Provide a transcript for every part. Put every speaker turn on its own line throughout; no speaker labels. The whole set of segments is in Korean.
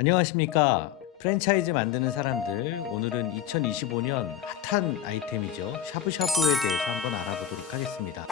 안녕하십니까. 프랜차이즈 만드는 사람들. 오늘은 2025년 핫한 아이템이죠. 샤브샤브에 대해서 한번 알아보도록 하겠습니다.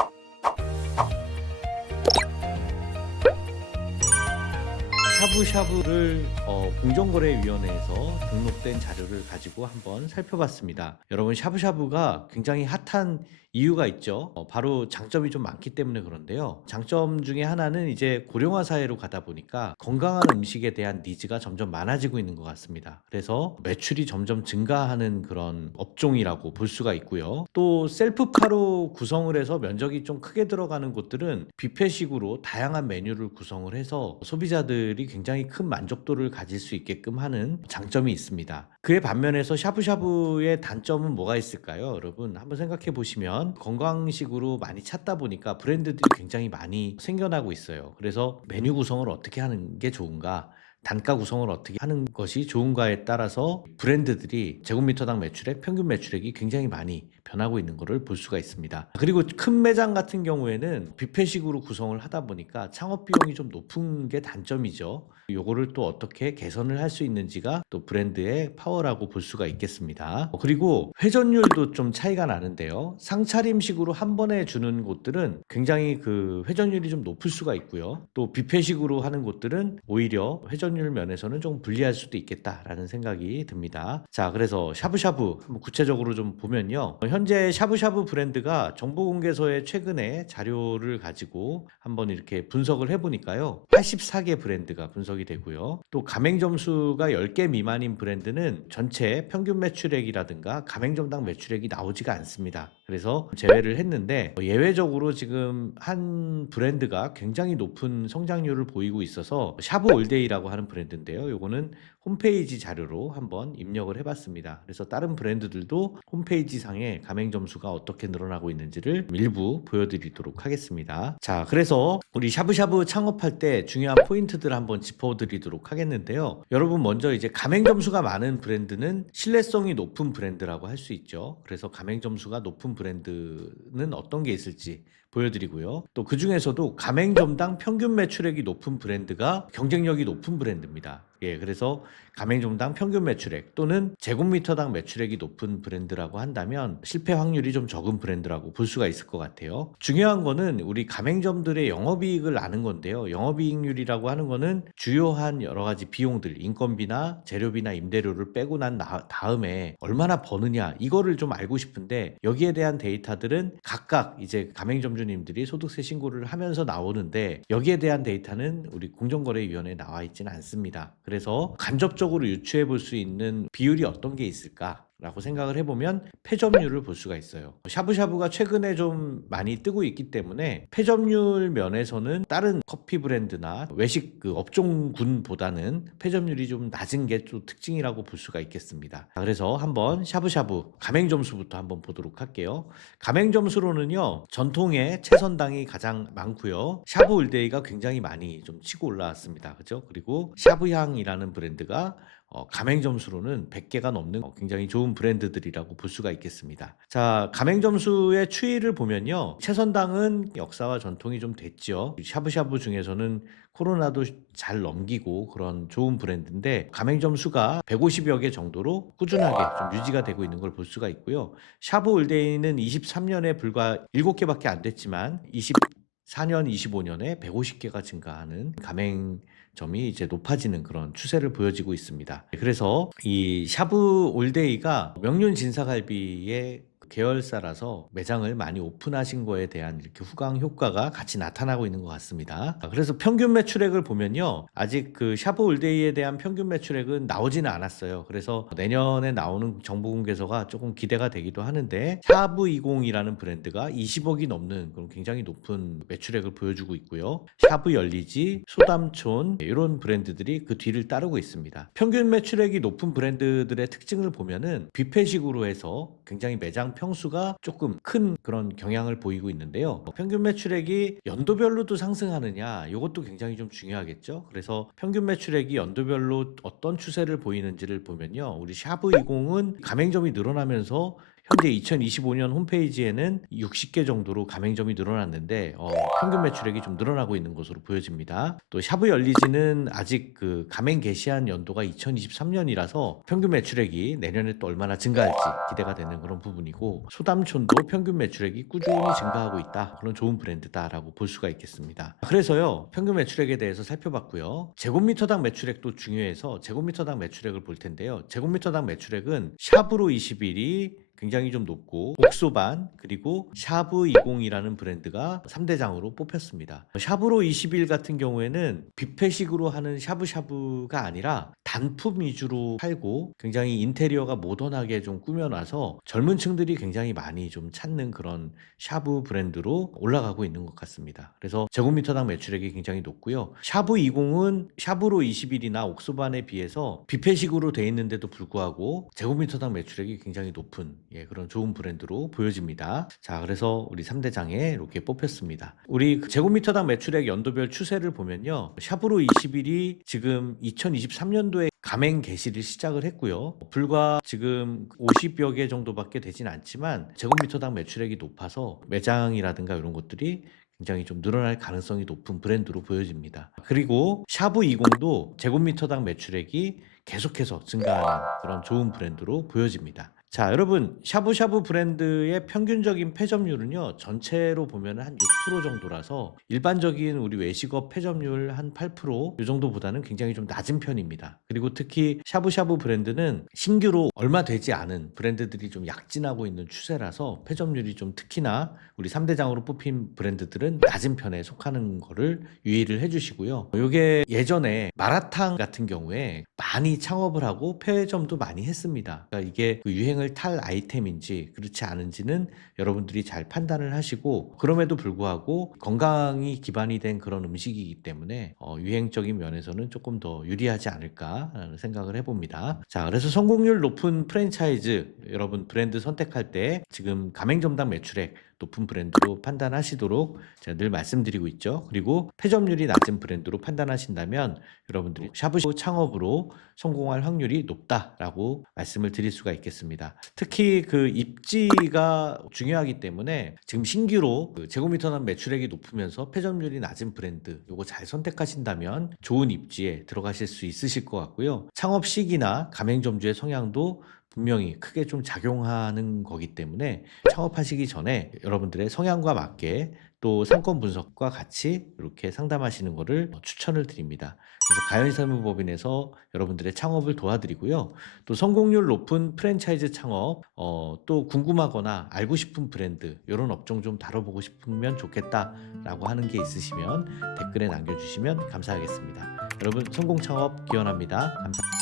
샤브샤브를 어, 공정거래위원회에서 등록된 자료를 가지고 한번 살펴봤습니다. 여러분 샤브샤브가 굉장히 핫한 이유가 있죠. 어, 바로 장점이 좀 많기 때문에 그런데요. 장점 중에 하나는 이제 고령화 사회로 가다 보니까 건강한 음식에 대한 니즈가 점점 많아지고 있는 것 같습니다. 그래서 매출이 점점 증가하는 그런 업종이라고 볼 수가 있고요. 또 셀프파로 구성을 해서 면적이 좀 크게 들어가는 곳들은 뷔페식으로 다양한 메뉴를 구성을 해서 소비자들이 굉장히 큰 만족도를 가질 수 있게끔 하는 장점이 있습니다. 그의 반면에서 샤브샤브의 단점은 뭐가 있을까요? 여러분 한번 생각해 보시면 건강식으로 많이 찾다 보니까 브랜드들이 굉장히 많이 생겨나고 있어요. 그래서 메뉴 구성을 어떻게 하는 게 좋은가? 단가 구성을 어떻게 하는 것이 좋은가에 따라서 브랜드들이 제곱미터당 매출액, 평균 매출액이 굉장히 많이 변하고 있는 것을 볼 수가 있습니다. 그리고 큰 매장 같은 경우에는 뷔페식으로 구성을 하다 보니까 창업 비용이 좀 높은 게 단점이죠. 요거를 또 어떻게 개선을 할 수 있는지가 또 브랜드의 파워라고 볼 수가 있겠습니다. 그리고 회전율도 좀 차이가 나는데요. 상차림식으로 한 번에 주는 곳들은 굉장히 그 회전율이 좀 높을 수가 있고요. 또 뷔페식으로 하는 곳들은 오히려 회전율 면에서는 좀 불리할 수도 있겠다라는 생각이 듭니다. 자, 그래서 샤브샤브 한번 구체적으로 좀 보면요. 현재 샤브샤브 브랜드가 정보공개소에 최근에 자료를 가지고 한번 이렇게 분석을 해보니까요. 84개 브랜드가 분석이 되고요. 또 가맹점수가 10개 미만인 브랜드는 전체 평균 매출액이라든가 가맹점당 매출액이 나오지가 않습니다. 그래서 제외를 했는데 예외적으로 지금 한 브랜드가 굉장히 높은 성장률을 보이고 있어서 샤브 올데이라고 하는 브랜드인데요. 요거는 홈페이지 자료로 한번 입력을 해봤습니다. 그래서 다른 브랜드들도 홈페이지 상에 가맹 점수가 어떻게 늘어나고 있는지를 일부 보여드리도록 하겠습니다. 자, 그래서 우리 샤브샤브 창업할 때 중요한 포인트들 한번 짚어드리도록 하겠는데요. 여러분 먼저 이제 가맹 점수가 많은 브랜드는 신뢰성이 높은 브랜드라고 할 수 있죠. 그래서 가맹 점수가 높은 브랜드는 어떤 게 있을지 보여드리고요. 또 그 중에서도 가맹점당 평균 매출액이 높은 브랜드가 경쟁력이 높은 브랜드입니다. 예, 그래서 가맹점당 평균 매출액 또는 제곱미터당 매출액이 높은 브랜드라고 한다면 실패 확률이 좀 적은 브랜드라고 볼 수가 있을 것 같아요. 중요한 거는 우리 가맹점들의 영업이익을 아는 건데요. 영업이익률이라고 하는 거는 주요한 여러 가지 비용들, 인건비나 재료비나 임대료를 빼고 난 나- 다음에 얼마나 버느냐 이거를 좀 알고 싶은데 여기에 대한 데이터들은 각각 이제 가맹점주님들이 소득세 신고를 하면서 나오는데 여기에 대한 데이터는 우리 공정거래위원회에 나와 있지는 않습니다. 그래서 간접적으로 유추해 볼 수 있는 비율이 어떤 게 있을까? 라고 생각을 해보면 폐점률을 볼 수가 있어요. 샤브샤브가 최근에 좀 많이 뜨고 있기 때문에 폐점률 면에서는 다른 커피 브랜드나 외식 그 업종군보다는 폐점률이 좀 낮은 게 또 특징이라고 볼 수가 있겠습니다. 자, 그래서 한번 샤브샤브 가맹점수부터 한번 보도록 할게요. 가맹점수로는요 전통의 채선당이 가장 많고요. 샤브 올데이가 굉장히 많이 좀 치고 올라왔습니다. 그죠? 그리고 샤브향이라는 브랜드가 어, 가맹 점수로는 100개가 넘는 어, 굉장히 좋은 브랜드들이라고 볼 수가 있겠습니다. 자, 가맹 점수의 추이를 보면요. 채선당은 역사와 전통이 좀 됐죠. 샤브샤브 중에서는 코로나도 잘 넘기고 그런 좋은 브랜드인데 가맹 점수가 150여 개 정도로 꾸준하게 좀 유지가 되고 있는 걸 볼 수가 있고요. 샤브 올데이는 23년에 불과 7개밖에 안 됐지만 24년, 25년에 150개가 증가하는 가맹 점이 이제 높아지는 그런 추세를 보여지고 있습니다. 그래서 이 샤브 올데이가 명륜 진사갈비의 계열사라서 매장을 많이 오픈하신 거에 대한 이렇게 후광 효과가 같이 나타나고 있는 것 같습니다. 그래서 평균 매출액을 보면요. 아직 그 샤브 올데이에 대한 평균 매출액은 나오지는 않았어요. 그래서 내년에 나오는 정보 공개서가 조금 기대가 되기도 하는데 샤브 20이라는 브랜드가 20억이 넘는 그런 굉장히 높은 매출액을 보여주고 있고요. 샤브 열리지, 소담촌 이런 브랜드들이 그 뒤를 따르고 있습니다. 평균 매출액이 높은 브랜드들의 특징을 보면은 뷔페식으로 해서 굉장히 매장 평수가 조금 큰 그런 경향을 보이고 있는데요. 평균 매출액이 연도별로도 상승하느냐 이것도 굉장히 좀 중요하겠죠. 그래서 평균 매출액이 연도별로 어떤 추세를 보이는지를 보면요. 우리 샤브 20은 가맹점이 늘어나면서 현재 2025년 홈페이지에는 60개 정도로 가맹점이 늘어났는데 어, 평균 매출액이 좀 늘어나고 있는 것으로 보여집니다. 또 샤브 열리지는 아직 그 가맹 개시한 연도가 2023년이라서 평균 매출액이 내년에 또 얼마나 증가할지 기대가 되는 그런 부분이고 소담촌도 평균 매출액이 꾸준히 증가하고 있다. 그런 좋은 브랜드다라고 볼 수가 있겠습니다. 그래서요 평균 매출액에 대해서 살펴봤고요. 제곱미터당 매출액도 중요해서 제곱미터당 매출액을 볼 텐데요. 제곱미터당 매출액은 샵으로 21이 굉장히 좀 높고 옥소반 그리고 샤브 20이라는 브랜드가 3대장으로 뽑혔습니다. 샤브로 21 같은 경우에는 뷔페식으로 하는 샤브샤브가 아니라 단품 위주로 팔고 굉장히 인테리어가 모던하게 좀 꾸며놔서 젊은 층들이 굉장히 많이 좀 찾는 그런 샤브 브랜드로 올라가고 있는 것 같습니다. 그래서 제곱미터당 매출액이 굉장히 높고요. 샤브 20은 샤브로 21이나 옥소반에 비해서 뷔페식으로 돼 있는데도 불구하고 제곱미터당 매출액이 굉장히 높은 예, 그런 좋은 브랜드로 보여집니다. 자, 그래서 우리 3대장에 이렇게 뽑혔습니다. 우리 그 제곱미터당 매출액 연도별 추세를 보면요. 샤브로 21이 지금 2023년도에 가맹 개시를 시작을 했고요. 불과 지금 50여 개 정도밖에 되진 않지만 제곱미터당 매출액이 높아서 매장이라든가 이런 것들이 굉장히 좀 늘어날 가능성이 높은 브랜드로 보여집니다. 그리고 샤브 20도 제곱미터당 매출액이 계속해서 증가하는 그런 좋은 브랜드로 보여집니다. 자, 여러분, 샤브샤브 브랜드의 평균적인 폐점률은요, 전체로 보면 한 6% 정도라서 일반적인 우리 외식업 폐점률 한 8%이 정도보다는 굉장히 좀 낮은 편입니다. 그리고 특히 샤브샤브 브랜드는 신규로 얼마 되지 않은 브랜드들이 좀 약진하고 있는 추세라서 폐점률이 좀 특히나 우리 3대장으로 뽑힌 브랜드들은 낮은 편에 속하는 거를 유의를 해주시고요. 이게 예전에 마라탕 같은 경우에 많이 창업을 하고 폐점도 많이 했습니다. 그러니까 이게 그 유행 을 탈 아이템인지 그렇지 않은지는 여러분들이 잘 판단을 하시고 그럼에도 불구하고 건강이 기반이 된 그런 음식이기 때문에 어, 유행적인 면에서는 조금 더 유리하지 않을까라는 생각을 해봅니다. 자, 그래서 성공률 높은 프랜차이즈 여러분 브랜드 선택할 때 지금 가맹점당 매출액 높은 브랜드로 판단하시도록 제가 늘 말씀드리고 있죠. 그리고 폐점률이 낮은 브랜드로 판단하신다면 여러분들이 샤브샤브 창업으로 성공할 확률이 높다라고 말씀을 드릴 수가 있겠습니다. 특히 그 입지가 중요하기 때문에 지금 신규로 그 제곱미터 당 매출액이 높으면서 폐점률이 낮은 브랜드 요거 잘 선택하신다면 좋은 입지에 들어가실 수 있으실 것 같고요. 창업 시기나 가맹점주의 성향도 분명히 크게 좀 작용하는 거기 때문에 창업하시기 전에 여러분들의 성향과 맞게 또 상권 분석과 같이 이렇게 상담하시는 것을 추천을 드립니다. 그래서 가연사무법인에서 여러분들의 창업을 도와드리고요. 또 성공률 높은 프랜차이즈 창업, 어, 또 궁금하거나 알고 싶은 브랜드, 이런 업종 좀 다뤄보고 싶으면 좋겠다라고 하는 게 있으시면 댓글에 남겨주시면 감사하겠습니다. 여러분 성공 창업 기원합니다. 감사합니다.